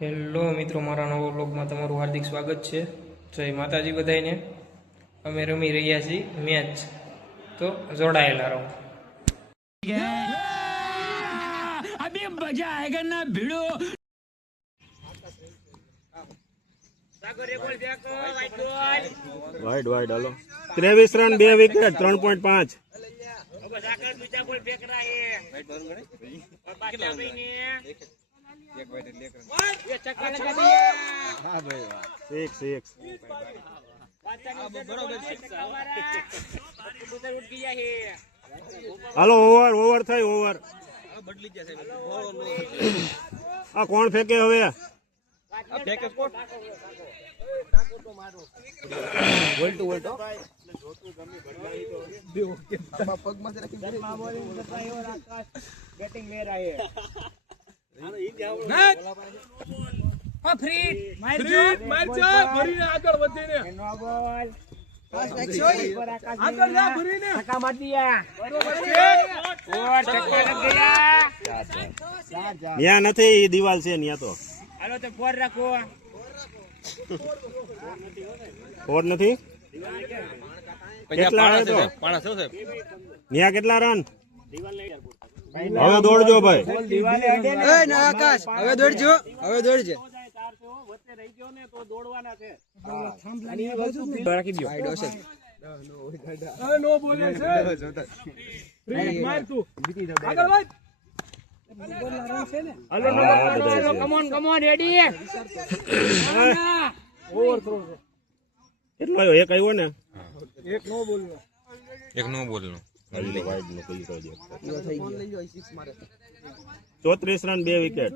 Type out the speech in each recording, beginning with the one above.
Hello મિત્રો, મારા નવા વ્લોગમાં તમારું હાર્દિક સ્વાગત છે। જય માતાજી બધાને। અમે રમી રહ્યા છીએ મેચ, તો જોડાયેલા રહો। अभी मजा आएगा ना भिड़ो। વાઈડ હાલો 23 રન 2 વિકેટ 3.5 હાલો ઓવર થાય ઓવર આ કોણ ફેંકે હવે ત્યાં નથી દિવાલ છે ત્યાં તો ફોર નથી કેટલા ત્યાં કેટલા રન હવે દોડજો ભાઈ હવે દોડજો કેટલો એક આવ્યો ને એક નો બોલ 34 રન 2 વિકેટ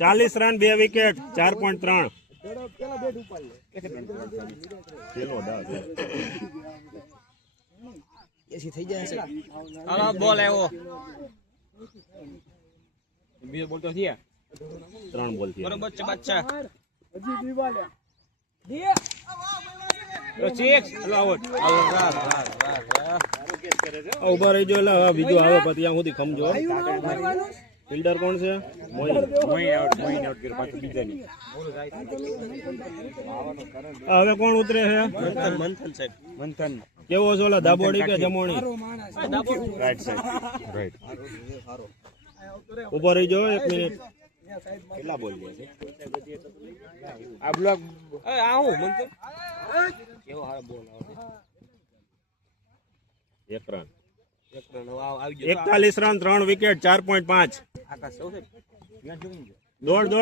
ચાલીસ રન 2 વિકેટ 4.3 બોલ આવ્યો 3 બોલ થી બરોબર છે બાદશાહ ઉભા રહી જો એટલે બીજું આવે પછી ત્યાં સુધી સમજો ફિલ્ડર કોણ છે હવે કોણ ઉતરે છે મંથન સાહેબ મંથન કેવો છે ઓલા દાબોડી કે જમોણી રાઈટ સાઈડ રાઈટ ઉભા રહી જાઓ 1 મિનિટ કેટલા બોલ છે આ બ્લોક આવું મંથન કેવો હારો બોલ આવે 1 રન 41 રન 3 વિકેટ 4.5 આકાશ સૌથી દોડ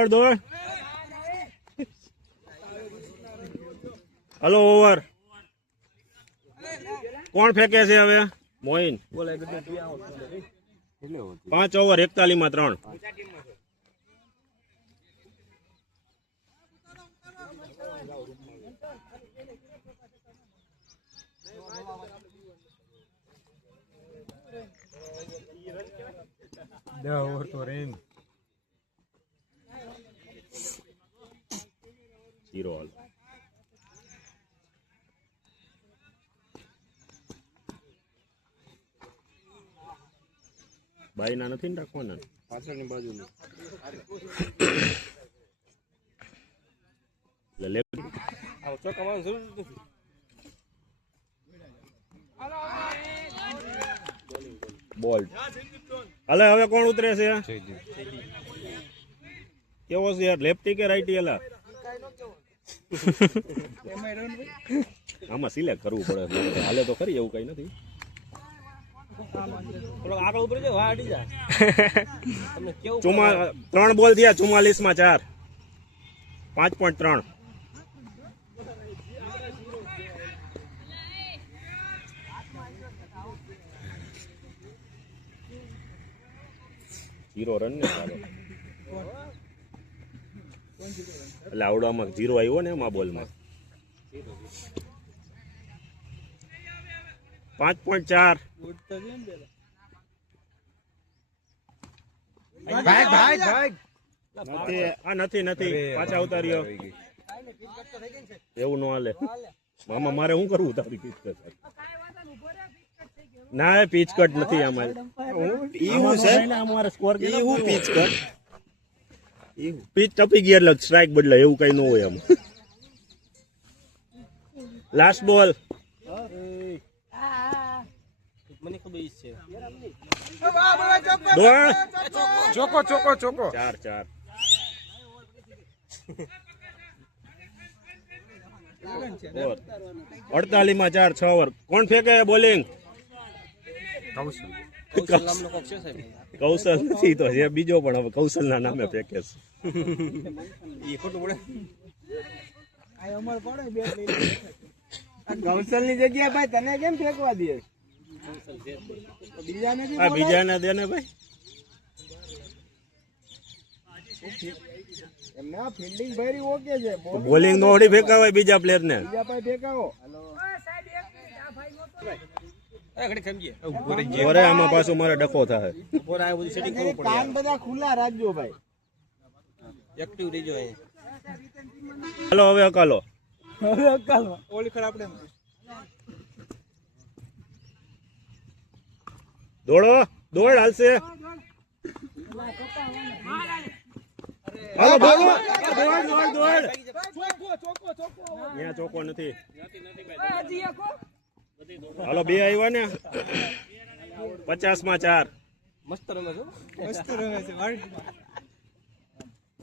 હલો ઓવર કોણ ફેંકે છે હવે મોઇન 5 ઓવર 41 માં 3 ઓવર તો રેન 0 ઓલ બાઈ ના નથી ને રાખવાના પાછળની બાજુ બોલ્ડ હાલે હવે કોણ ઉતરે છે કેવો છે યાર લેફ્ટી કે રાઈટી એલા આમાં સિલેક્ટ કરવું પડે હાલે તો ખરી એવું કઈ નથી આગળ ઉપર છે વાડી જા 3 બોલ થયા 44 માં 4 5.3 0 રન ને ચાલો એટલે આવડામાં 0 આવ્યો ને એમાં બોલમાં 5.4 ભાઈ નથી પાછા ઉતાર્યો એવું ન હાલે મામા મારે શું કરવું તારી પીચ કટ ના એ પીચ કટ નથી અમારે અમારે સ્કોર પીચ ટપી ગયા એટલે સ્ટ્રાઇક બદલાય એવું કઈ ન હોય આમ લાસ્ટ બોલ મને ખબર છે દોડ ચોકો ચોકો ચોકો 4-4 48 માં 4 6 ઓવર કોણ ફેંકે બોલિંગ નામનો કોક છે સાહેબ કૌશલ નથી તો જે બીજો પણ હવે કૌશલ ના નામે ફેંકે છે એ ખોટું પડે કૌશલ ની જગ્યા ભાઈ તને કેમ ફેંકવા દે બીજાને આ બીજાને દે ને ભાઈ એમને ફિલ્ડિંગ ભરી ઓકે છે બોલિંગ નો ઓડી ફેંકાવાય બીજા પ્લેયર ને બીજા ભાઈ ફેંકાવો ઘડી ખમજીએ ઓરે આમાં પાછું મારે ડખો થાય બોર આ બધું સેટિંગ કરવું પડે કાન બધા ખુલ્લા રાખજો ભાઈ એક્ટિવ રહેજો એ હાલો હવે અકાલો ઓલી ખર આપણે દોડો દોડ હાલશે હાલો દોડ દોડ અહીંયા ચોકો નથી હાલો બે આવ્યા ને 50 માં 4 મસ્ત રમે છે મસ્ત રમે છે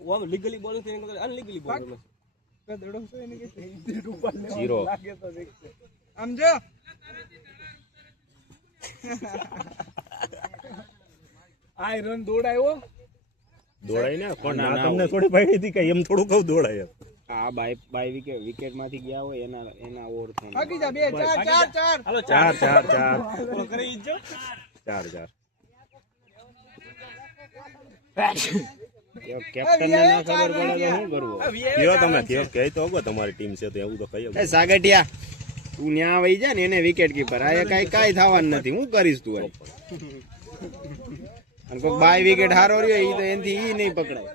ઓ લીગલી બોલિંગ થઈને કરતા અનલીગલી બોલ રમે દડો છે એને કે 0 લાગે તો દેખશે આમ જો આ રન દોડાયો દોડાય ને પણ ના તમને થોડી પાડી હતી કે એમ થોડું કહું દોડાય આ બાય વિકેટ માંથી ગયા હોય એના ઓવર બાકી જા 2 4 4 હાલો 4 બોલો કરી ઈજો 4 કેપ્ટન ને ના ખબર પડે તો શું કરવું કયો તમે કયો કહી તો હગો તમારી ટીમ છે તો એવું તો કહી એ સાગટિયા તું ન્યા વઈ જા ને એને વિકેટ કીપર આ કાઈ થવાનું નથી હું કરીશ તું અને કોઈ બાય વિકેટ હારો રહ્યો ઈ તો એનથી ઈ નહીં પકડાય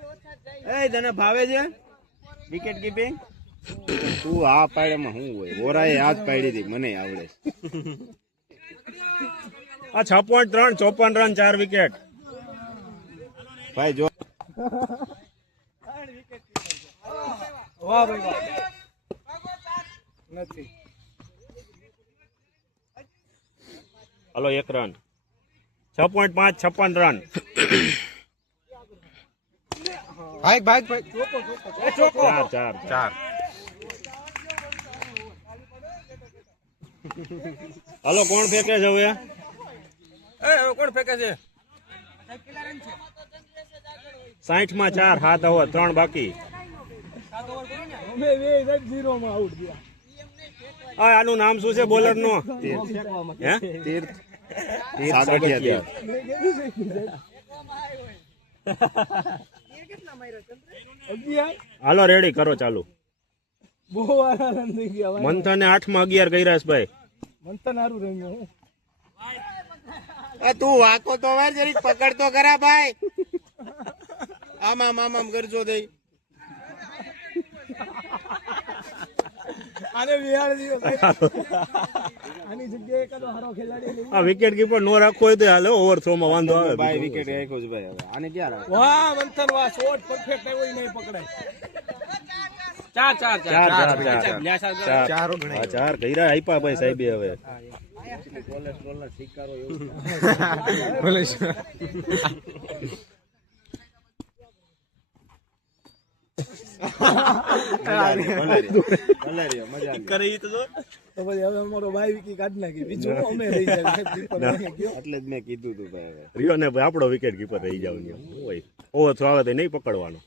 એ તને ભાવે છે વિકેટ કીપિંગ તું આ પાડેમાં શું હોય ઓરાએ હાથ પાડી હતી મને આવડે આ 6.3 54 રન 4 વિકેટ ભાઈ જો વાહ ભાઈ વાહ નથી હાલો 1 રન 6.5 56 રન ભાઈ ચોકો 4 હાલો કોણ ફેંકે છે હવે એ કોણ ફેંકે છે 60 માં 4 7 ઓવર 3 બાકી આનું નામ શું છે બોલર નું હે તીર્થ સાગઠિયા હાલો રેડી કરો ચાલુ મંથને 8 માં 11 કર્યા છે ભાઈ તું વાકો તો વાર જરીક પકડ તો કરા ભાઈ આમ કરજો દઈ આ વિકેટ કીપર નો રાખવો હોય તો હાલે ઓવર થ્રો માં વાંધો આવે ભાઈ વિકેટ રાખ્યો છે ભાઈ હવે આને ક્યાં રાખો વાહ મંથન વાહ શોટ પરફેક્ટ આવ્યો ઈ નહીં પકડાય 4 કર્યા આપ્યા ભાઈ સાહેબે હવે એટલે જ મેં કીધું તું ભાઈ હવે રિયો ને ભાઈ આપણો વિકેટ કીપર રહી જાવ ને હોય ઓવર થ્રો આવે તો નહીં પકડવાનો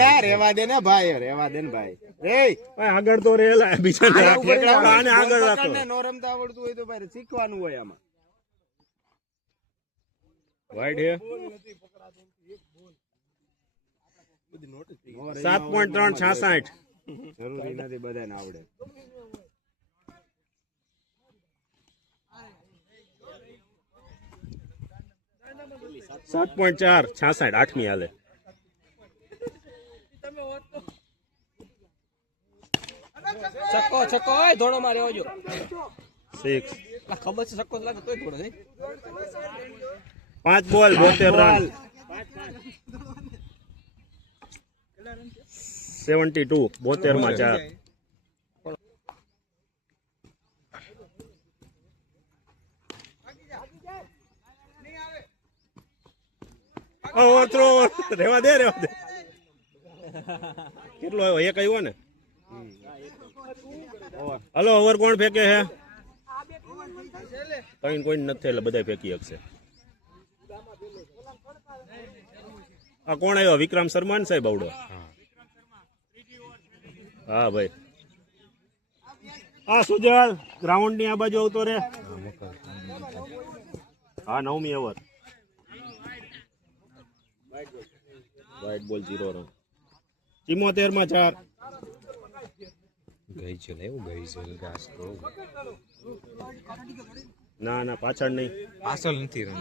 ના રેવા દે ને ભાઈ રેવા દે ને ભાઈ રે આગળ તો રેલા બીજા આગળ રાખો નો રમતા આવડતું હોય તો ભાઈ શીખવાનું હોય આમાં વાઈડ હે 7.3 66 જરૂરી નથી બધાને આવડે 7.4 66 8મી હાલે. છક્કો છક્કો ઓય ધોળો માં રહેવો જો 6 આ ખબર છે છક્કો જ લાગે તોય ધોળો છે 5 બોલ 72 રન 72 72 માં 4. ઓવરથ્રો રેવા દે કેટલો આવ્યો? એક આવ્યો ને. હલો ઓવર કોણ ફેંકે છે? કઈ કોઈ નથી એટલે બધા ફેંકી શકશે. આ કોણ આવ્યો? વિક્રમ શર્મા સાહેબ આવડો. હા ભાઈ. હા સુજલ ગ્રાઉન્ડ ની આ બાજુ આવતો રે. હા 9મી ઓવર. વ્હાઈટ બોલ 0 રન. 74 માં 4. ના ના પાછળ નહીં. પાછળ નથી રન.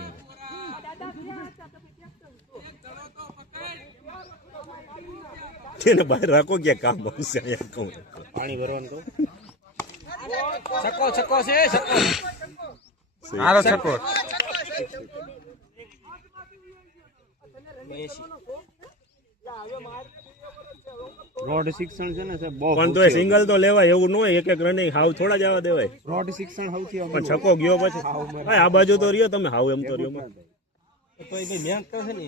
તેને બહાર રાખો ક્યાં કામ આવશે અહીંયા કહું. પાણી ભરવાનું કહું. છક્કો છક્કો છે છક્કો સારો છક્કો. રોડ શિક્ષણ છે ને સાહેબ બહુ પણ તો સિંગલ તો લેવાય એવું ન હોય. એક એક રનિંગ હાવ થોડા જવા દેવાય. રોડ શિક્ષણ સૌથી પણ છક્કો ગયો પછી આ બાજુ તો રહ્યો તમે હાવ એમ તો રહ્યો. તો એ ભાઈ મહેનત કરે છે ને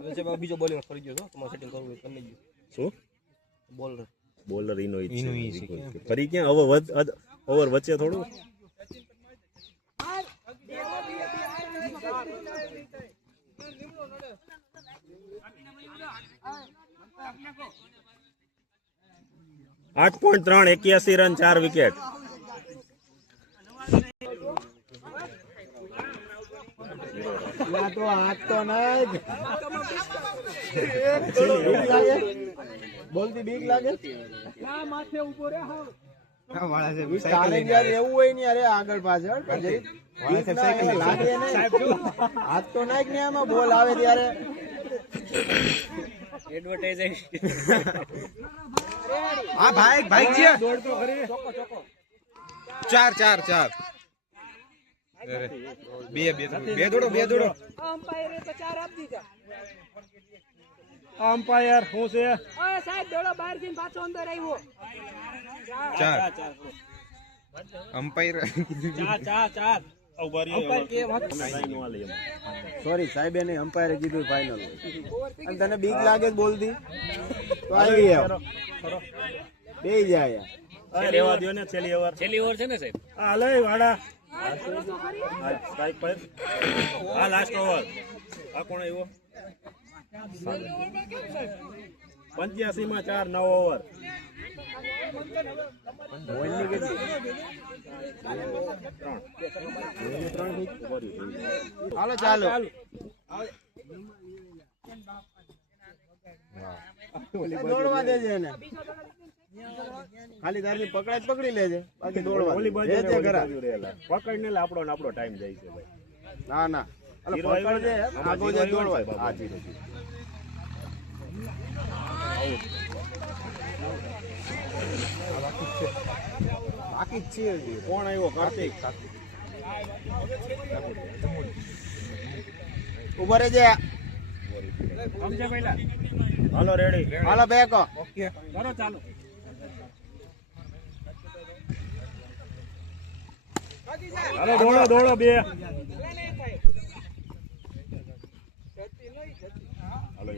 હવે છે બીજો બોલિંગ ફરી ગયો છો તમારે સેટિંગ કરવું કરી લેજો શું બોલર બોલર ઈનો ફરી ક્યાં ઓવર વચ્ચે થોડું. આઠ 8.3 81 રન 4 વિકેટ. તો હાથ તો નહીં બોલતી બીક લાગે માથે ઉભો રે ચેલેન્જર એવું હોય ને અરે આગળ પાછળ લાગે હાથ તો નાખ ને આમાં બોલ આવે ત્યારે એડવર્ટાઇઝ હા ભાઈ ભાઈ છે. 4 બે દોડો. અમ્પાયર શું છે? અમ્પાયર સોરી સાહેબ એને અમ્પાયરે કીધું ફાઈનલ અને તને બીક લાગે બોલતી તો આવી જાવ બે જાય રેવા દો ને છેલ્લી ઓવર છે ને સાહેબ હા લઈ વાડા સ્ટ્રાઇક પર. હા લાસ્ટ ઓવર. આ કોણ આવ્યો? 85 માં 4 9 ઓવર. બોલની કેટલી હાલો ચાલો દોડવા દેજે એને ખાલી તારી પકડાય પકડી લેજે બાકી દોડવા ઓલી બાજુ દેજે ખરા પકડને એટલે આપણો ટાઈમ જાય છે ભાઈ. ના ના અલે પકડ દે આગો જાય દોડવા આ જીરો બાકી જ છે કોણ આવ્યો? કાર્તિક. ઉભા રહેજે હાલો રેડી. હાલો બેકો હાલો દોડો બે. હાલો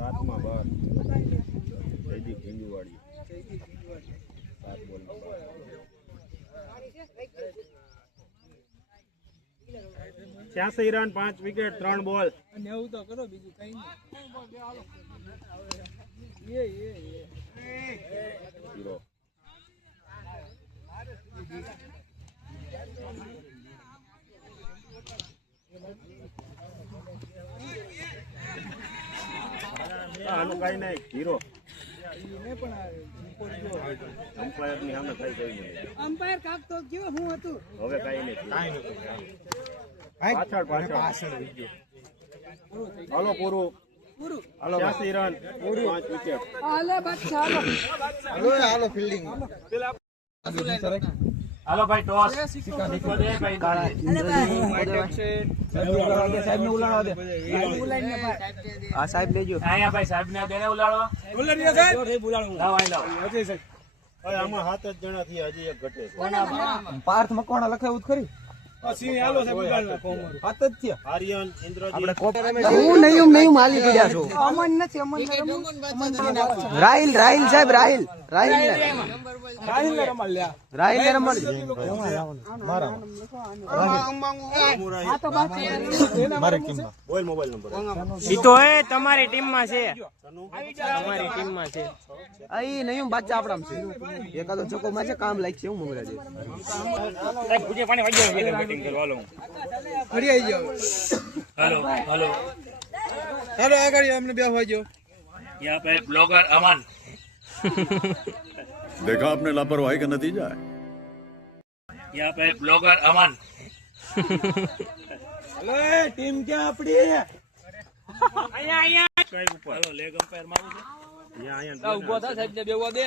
7 માં 12 જયદીપ હિંદુવાડી 7 બોલ 86 રન 5 વિકેટ 3 બોલ. આનું કઈ નહીં હીરો. અમ્પાયરની સામે કઈ કઈ નહીં. અમ્પાયર કાક તો ગયો હું હતું હવે કઈ નહીં. પાછળ હાલો પૂરું. હાલો 86 રન 5 વિકેટ. હાલે બાદશાહ હાલો હાલો ભાઈ ટોસ. આ સાહેબ લેજો અહીંયા ભાઈ સાહેબ ને દેને ઉલાડો. લાવ અહીં લાવ. હવે આમાં 7 જ જણા થી હજી એક ઘટે છે. પાર્થ મકવાણા લખાયું જ ખરી હાથ જ થયા આર્યન ઇન્દ્રજીત હું નહીં માલી પડ્યા છો અમન નથી અમન રાહિલ સાહેબ રાહિલ ને રમાડી બોલ મોબાઈલ નંબર. ઈ તો એ તમારી ટીમમાં છે, તમારી ટીમમાં છે. અહીં નહીં બાચ્ચા આપણામ છે એકાદો છોકો માં છે કામ લાગશે હું મમરાજે હાલો આગળ અમને બે વાગ્યો यहाँ पे ब्लॉगर अमन. देखा आपने लापरवाही का नतीजा है. यहाँ पे ब्लॉगर अमन. ટીમ ક્યાં આપડી કઈ ઉપર હાલો લેગ અમ્પાયર મારું છે. અહીંયા ઉભો થા સાહેબ ને બેવા દે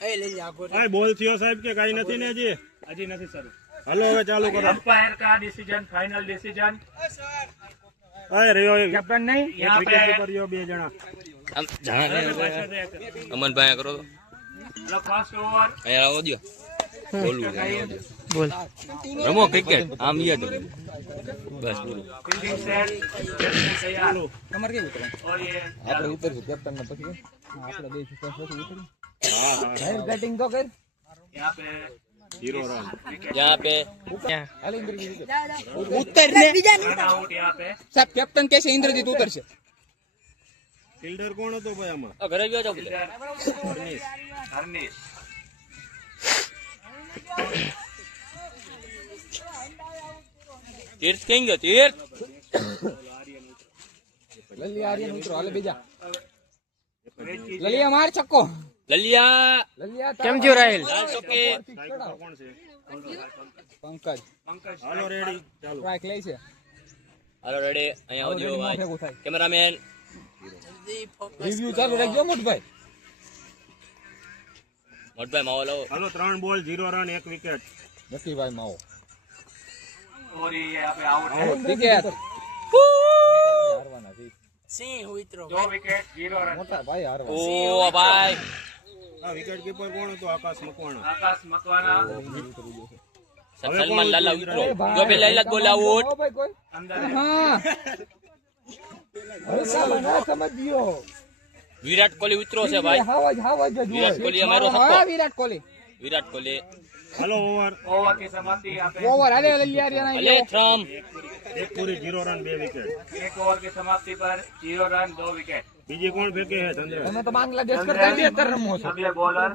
ભાઈ બોલ થયો સાહેબ કે કઈ નથી ને હજી નથી સર. હાલો હવે ચાલુ કરો. अंपायर का डिसीजन फाइनल डिसीजन અરે રહ્યો कैप्टन नहीं એક વિકેટ કીપર રહ્યો 2 જણા. અમનભાઈ કરો તો फर्स्ट ओवर અહીંયા આવો દો બોલું બોલ. રમો ક્રિકેટ આમ યાદ બસ બોલું फील्डिंग सेट तैयार તમારે કેવું ઉતરે और ये આપણે ઉતરશું કેપ્ટન ને પછી આપણે બે પછી ઉતરી જાહેર બેટિંગ તો કર यहाँ पे 0 રન. यहाँ पे ત્યાં. હાલ ઇન્દ્રજીત ઉત્તર ને रन आउट यहाँ पे સાહેબ કેપ્ટન કેસે ઇન્દ્રજીત ઉતરશે ફિલ્ડર કોણ હતો ભાઈ આમાં? ઘરે ગયો તો हरनीश તીર્થ કઈ ગયો તીર્થ લલિયા આર્યન ઉતરો હાલે બીજા લલિયા માર છક્કો લલિયા લલિયા કેમ થયું રાહિલ? લાલ ચોકે સ્ટ્રાઇકર કોણ છે? પંકજ હાલો રેડી ચાલુ. સ્ટ્રાઇક લે છે હાલો રેડી અહીંયા આવજો ભાઈ ભેગું થાય કેમેરામેન રિવ્યુ ચાલુ રાખજો મોટભાઈ મોટભાઈ માવો લાવો હાલો 3 બોલ 0 રન 1 વિકેટ. નક્કી ભાઈ માવો और ये यहाँ पे आउट है વિકેટ दो विकेट 0 रन મોટા ભાઈ હારવા ઓ ભાઈ આ વિકેટ કીપર કોણ હતો? આકાશ મકવાણા. आकाश मकवाना સલમાન લાલા ઉતરો જો પેલા લાલા બોલ આઉટ ઓ ભાઈ કોઈ अंदर હા અરે સાલા ના સમજ્યો વિરાટ કોહલી ઉતરો છે ભાઈ હાવજ વિરાટ કોહલી અમારો હા સત્તો વિરાટ કોહલી વિરાટ કોહલી હાલો ઓવર. ओवर की समाप्ति यहाँ पे ઓવર હાલે લલિયા આર્યન અલે થ્રમ એક પૂરી 0 રન 2 વિકેટ. एक ओवर की समाप्ति पर 0 रन 2 विकेट. બીજી કોણ ફેંકે છે? ચંદ્ર. તમે તો બાંગ્લાદેશ કરતા 72 રમો છો अब ये बॉलर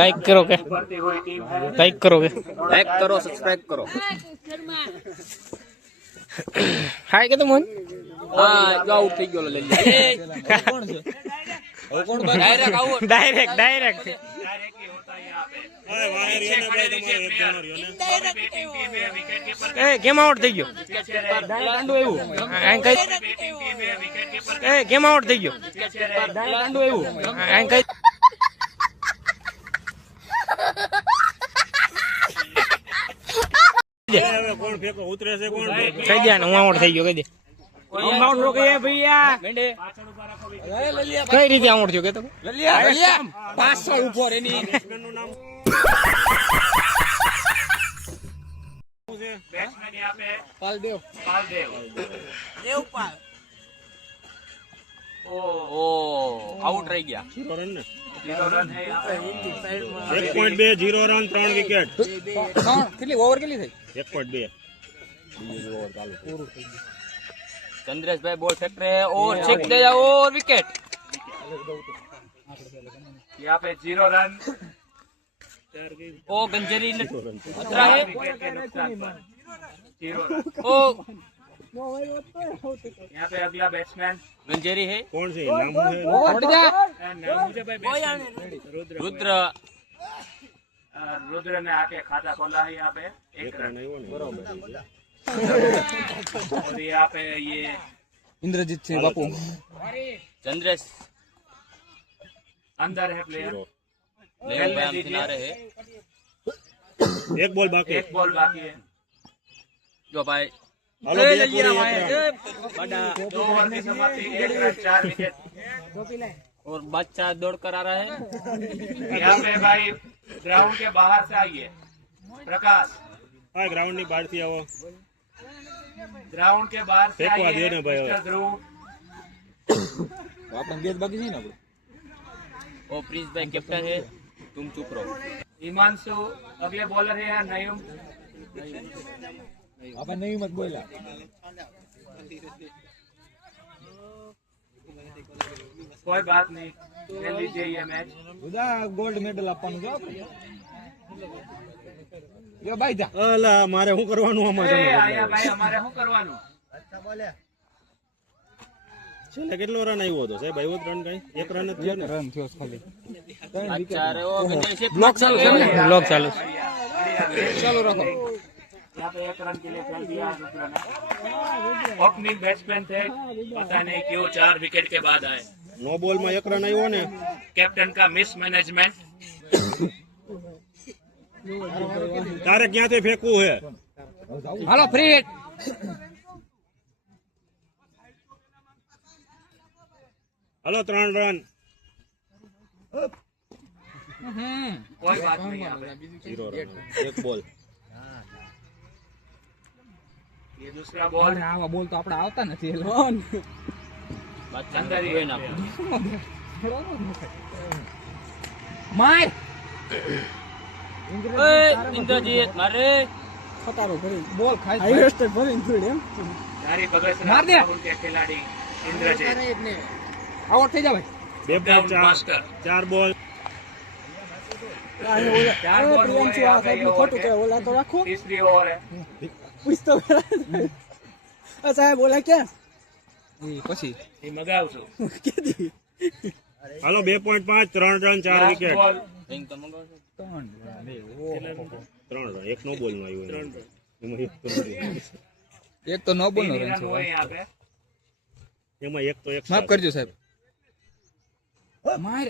લાઈક કરો કે बढ़ती हुई टीम है લાઈક કરો કે લાઈક કરો સબસ્ક્રાઇબ કરો હાય કે તો મોહન. હા જો આઉટ થઈ ગયો લલિયા કોણ છે હવે કોણ ડાયરેક્ટ આઉટ ડાયરેક્ટ डायरेक्ट ही होता है यहाँ पे. ભાઈ વાયર રહ્યો ને ભાઈ તમારો એક જણો રહ્યો ને. बैटिंग टीम में विकेट कीपर એ કેમ આઉટ થઈ ગયો? गांडू આય કઈ बैटिंग टीम में विकेट कीपर એ કેમ આઉટ થઈ ગયો? गांडू આય કઈ હવે કોણ ફેંકો? ઉતરે છે કોણ? કહી દે ને હું આઉટ થઈ ગયો કહી દે. મેંડે કઈ રીતે આઉટ થયો કે તો? લલિયા 500 ઉભો રે ની બેટ્સમેનનું નામ શું છે? बैट्समैन यहाँ पे પાલદેવ पालदेव ઓ આઉટ રહી ગયા 0 રન ને. 0 रन है यहाँ पे 1.2 0 રન 3 વિકેટ. કેટલી ઓવર કેટલી થઈ 1.2. ચંદ્રેશભાઈ બોલ ફેંક रहे हैं और छेक दे जाओ और विकेट यहाँ पे 0 रन ओ गंजरी अतरा है विकेट के नुकसान पर 0 रन ओ यहाँ पे अगला बैट्समैन गंजेरी है કોણ છે નામ છે नाम मुझे भाई बैट्समैन रुद्र रुद्र ने आके खाता खोला है यहाँ पे एक रन और यहाँ पे ये ઇન્દ્રજીત સિંહ બાપુ चंद्रेश अंदर है प्लेयर नयन भाई हम किनारे है એક બોલ બાકી एक बॉल बाकी है जो भाई હાલો બે પૂરી, એક રન. 2 ओवर की समाप्ति 1 रन 4 विकेट और बच्चा दौड़ कर आ रहा है यहाँ पे भाई ग्राउंड के बाहर से आइए प्रकाश હા ગ્રાઉન્ડ ની બહાર થી આવો ग्राउंड के बाहर से फेंकवा आइए दियो ना भाई। मिस्टर ध्रुव આપણે ગેસ બાકી છે ને આપણે वो प्रिंस भाई कैप्टन है तुम चुप रहो हिमांशु अगले बॉलर है नयूम આપણે નહીં મત બોલ્યા कोई बात नहीं ले लीजिए ये मैच બધા ગોલ્ડ મેડલ આપવાનું છે આપણે લે ભાઈ જા અલા મારે શું કરવાનું આમાં ए, તમે? आया भाई हमारे શું કરવાનું છેલ્લે કેટલો રન આવ્યો હતો સાહેબ? આવ્યો જ રન કઈ? એક રન જ થયો ને? રન થયો છે ખાલી अच्छा अरे वो गंजेरी से બ્લોક ચાલુ છે ને બ્લોક ચાલુ છે ચાલુ રાખો यहाँ पे 1 रन के लिए खेल दिया रुद्र ने ओपनिंग बैट्समैन थे पता नहीं क्यों 4 विकेट के बाद आए નો બોલ માં એક રન આવ્યો ને कैप्टन का मिस मैनेजमेंट તારે ક્યાંથી ફેંકવું છે? હાલો ફ્રી હિટ હાલો 3 રન कोई बात नहीं यहाँ पे 0 રન એક બોલ ये दूसरा बॉल આવા બોલ તો આપણે આવતા નથી अंदर ही है ना માર इंद्रजीत मारे બોલ ખાઈ जारी प्रदर्शन मार दिया। उनके खिलाड़ी इंद्रजीत આઉટ થઈ જા ભાઈ 2.4 मास्टर 4 બોલ 4 बॉल हुए यहाँ पे ये ओवर के। ઓલા તો રાખો तीसरी ओवर है પૂછતો સાહેબ ઓલા ક્યાં એ પછી ये मगाव છું હાલો 2.5 3 run 4 last wicket ball ring तो मंगाओ 3 રન એક નો બોલ માં આવ્યો એમાં એક તો એક તો નો બોલ નો 3 રન रन છે हुए यहाँ पे એમાં એક તો એક માફ કરજો સાહેબ માર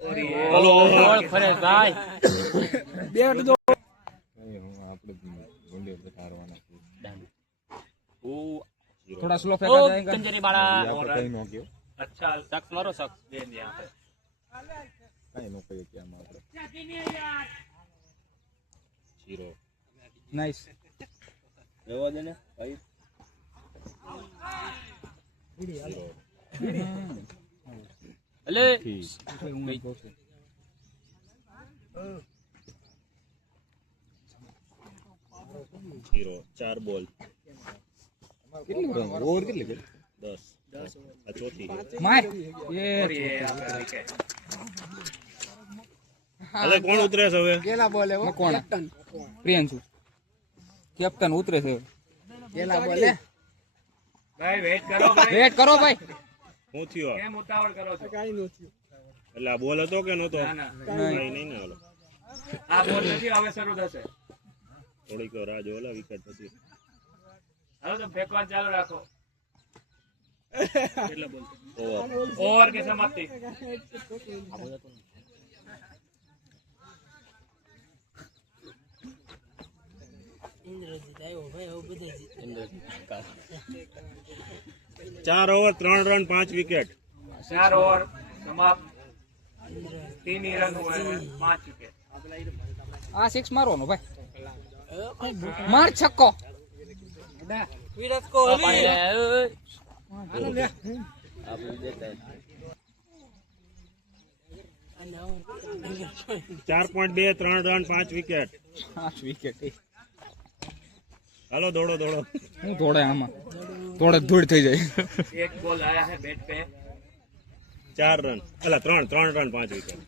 और ये હાલો और फरेज भाई થોડા સ્લો ओ ફેંકા જાયगा गंजेरी बाड़ा अच्छा शख्स मारो शख्स गेंद यहाँ पे જીરો નાઈસ રહેવા દે ને ભાઈ अले જીરો 4 બોલ કેટલી રન ઓવર કેટલી ગઈ 10 આ ચોથી માર और એ ये यहाँ पे विकेट હાલે કોણ ઉતરે છે હવે? પેલા બોલે કોણ પ્રિયંશુ કેપ્ટન ઉતરે છે પેલા બોલે भाई वेट करो भाई વેટ કરો ભાઈ શું થયું? કેમ ઉતાવળ કરો છો એટલે આ બોલ હતો કે નતો? ના ના નહીં નહીં ને હાલો આ બોલ નથી હવે શરૂ થશે થોડીક રાહ જો ઓલા વિકેટ પછી હાલો તો ફેંકવાનું ચાલુ રાખો ઓવર ओवर की समाप्ति ચાર ઓવર 3 રન 5 વિકેટ 4 ओवर समाप्त 3 ही रन हुए हैं 5 विकेट આ 6 મારવાનો ભાઈ માર છક્કો ચાર 4.2 3 રન 5 વિકેટ 5 વિકેટ હાલો દોડો દોડો હું દોડે આમાં દોડે ધૂળ થઈ જાય एक बॉल आया है बैट पे 4 રન એટલે 3 રન 5 વિકેટ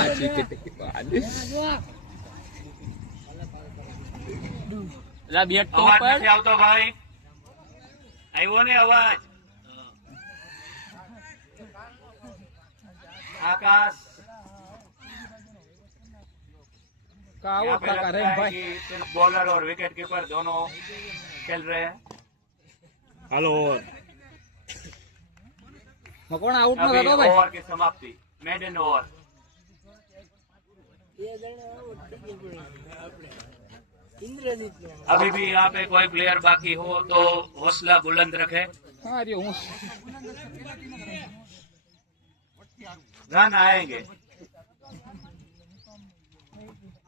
5 વિકેટ લા બેટ તો અવાજ ઉપર નથી આવતો ભાઈ. આવ્યો ને અવાજ? आकाश यहाँ पे लगता है कि सिर्फ बॉलर और विकेट कीपर दोनों खेल रहे हैं. હાલો કોણ આઉટ નો अभी થતો ભાઈ? ओवर की समाप्ति, मेडन ओवर. अभी भी यहाँ पे कोई प्लेयर बाकी हो तो हौसला बुलंद रखे. હા રે હું रन आएंगे.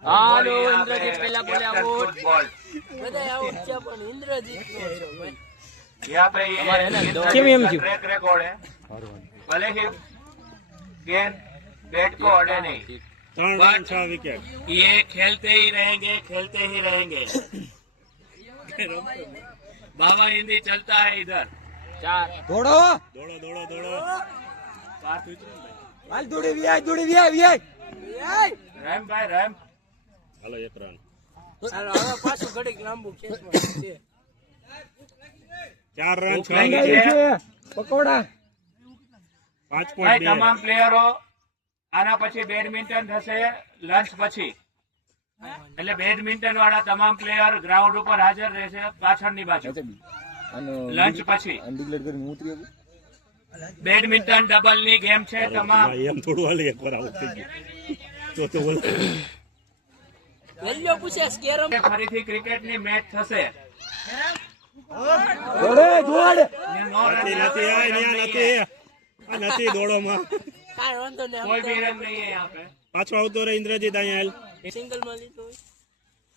હાલો ઇન્દ્રજીત પહેલા બોલે આઉટ. बॉल यहाँ पे हमारे है ना, ये दो- કેમ એમ થયું? ट्रैक रिकॉर्ड है. भले ही गेंद बैट को अड़े नहीं, 3 રન 6 વિકેટ. ये खेलते ही रहेंगे, खेलते ही रहेंगे. बाबा हिंदी चलता है इधर. 4 દોડો દોડો દોડો દોડો. હાલ દોડી વ્યાય रेम भाई रेम. હાલો 1 રન. પાછું ઘડીક લાંબુ ખેંચવાનું છે 4 રન 6 ભૂખ લાગી વિકેટ. છે. પકોડા 5.2. ભાઈ તમામ પ્લેયરો આના પછી બેડમિન્ટન થશે લંચ પછી. એટલે બેડમિન્ટન વાળા તમામ પ્લેયર ગ્રાઉન્ડ ઉપર હાજર રહેશે પાછળની બાજુ લંચ પછી. બેડમિન્ટન ડબલ ની ગેમ છે તમામ. એમ થોડું હાલે એકવાર આઉટ થઈ ગયું તો બોલો. વેલ્યો પૂછે કેરમ ફરીથી ક્રિકેટ ની મેચ થશે. નો રન. નથી નથી આ ન્યા નથી આ નથી દોડોમાં. કાંઈ વાંધો નહીં કોઈ भी रन नहीं है यहाँ पे. પાછો આવતો રે ઇન્દ્રજીત અહીંયા હાલ. સિંગલ માં લીધો હોય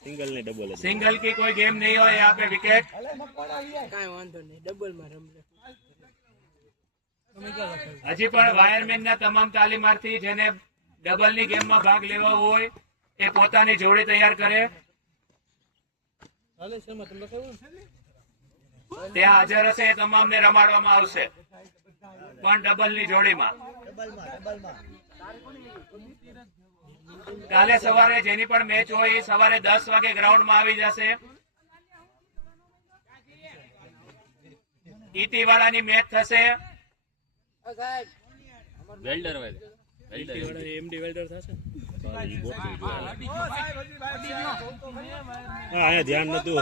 સિંગલ ને ડબલ જ. सिंगल की कोई गेम नहीं हो यहाँ पे. विकेट. કાંઈ વાંધો નહીં ડબલ માં રમલે હજી પણ વાયરમેન ના તમામ તાલીમાર્થી જેને ડબલ ની ગેમ માં ભાગ લેવો હોય એ પોતાની જોડી તૈયાર કરે. ત્યાં હાજર હશે એ તમામને રમાડવામાં આવશે, પણ ડબલ ની જોડીમાં. કાલે સવારે જેની પણ મેચ હોય એ સવારે 10 વાગે ગ્રાઉન્ડ માં આવી જશે. ઈટી વાળાની મેચ થશે. વેલ્ડર હોય હા અહીંયા ધ્યાન નતું.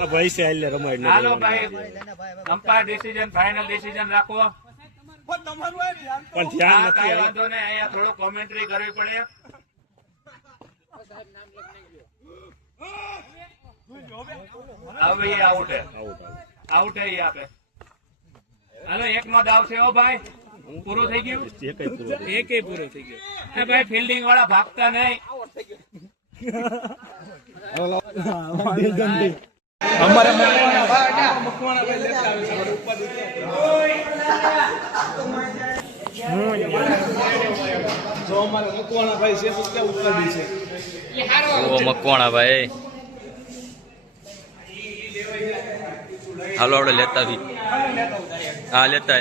આ ભાઈ છે હાલ રમાડ હાલો ભાઈ, અમ્પાયર ડિસિઝન ફાઇનલ ડિસિઝન રાખો. પણ ધ્યાન હા, નથી. કાંઈ વાંધો નહીં, અહીંયા થોડું કોમેન્ટ્રી કરવી પડે. હવે એ આઉટ હે, આઉટ હે यहाँ पे. હાલો 1 નો દાવ છે. ઓ ભાઈ પૂરું થઈ ગયું. એક પૂરો થઈ ગયો. એ ભાઈ ફિલ્ડિંગ વાળા ભાગતા નહીં. ઓ મકવાણા ભાઈ. હાલો આપણે લેતા આવી. હા લેતા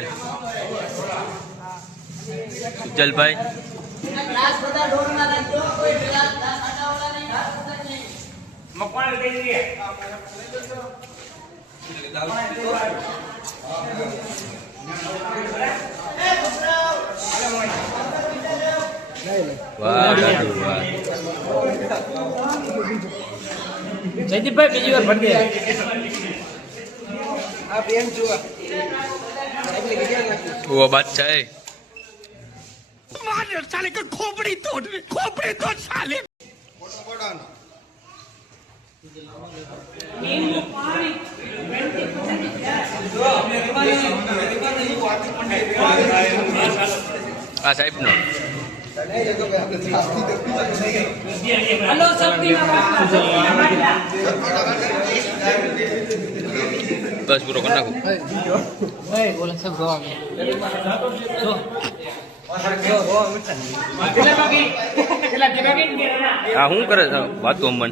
ઉજ્જલભાઈ. મકવાણ લઈ લઈએ. વાહ દાદુ વાહ. જયદીપભાઈ બીજી વાર ભરી દે. ઓ બાદશાહ હે. આ સાહેબ નો બસ પૂરો કરી નાખો. હા શું કરે છે વાતો મન.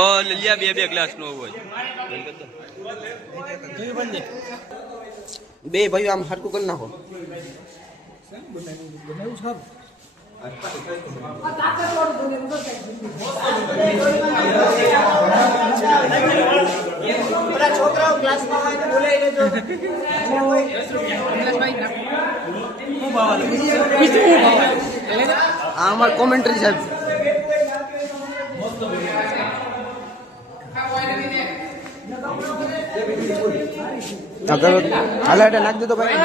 ઓ લલિયા બે ગ્લાસ નો હોય બે ભાઈઓ આમ હરકું કરી નાખો. છોકરાઓ ક્લાસમાં હોય તો બોલાવી લેજો. આ અમાર કોમેન્ટરી સાહેબ. હાલ એટલે નાખ દીધો ભાઈ.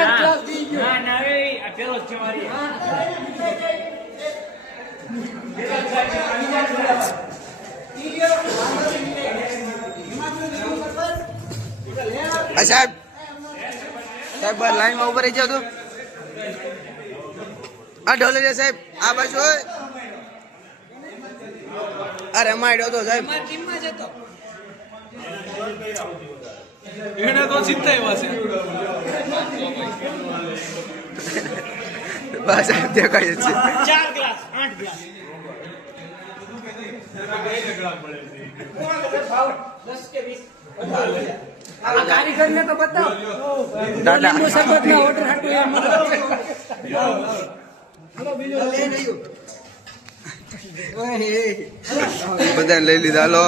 સાહેબ સાહેબ લાઈન માં ઉભા રહી જાવ તો. આ ઢોલે સાહેબ આ બાજુ હોય. અરે માડ્યો તો સાહેબ. એને તો ચિંતા છે. બસ સાહેબ દેખાય છે. 4 ગ્લાસ 8 ગ્લાસ. આ કારીગરને તો બતાવો. લીંબુ શરબતના ઓર્ડર હાટુ એમ બધા લઈ લીધા. હાલો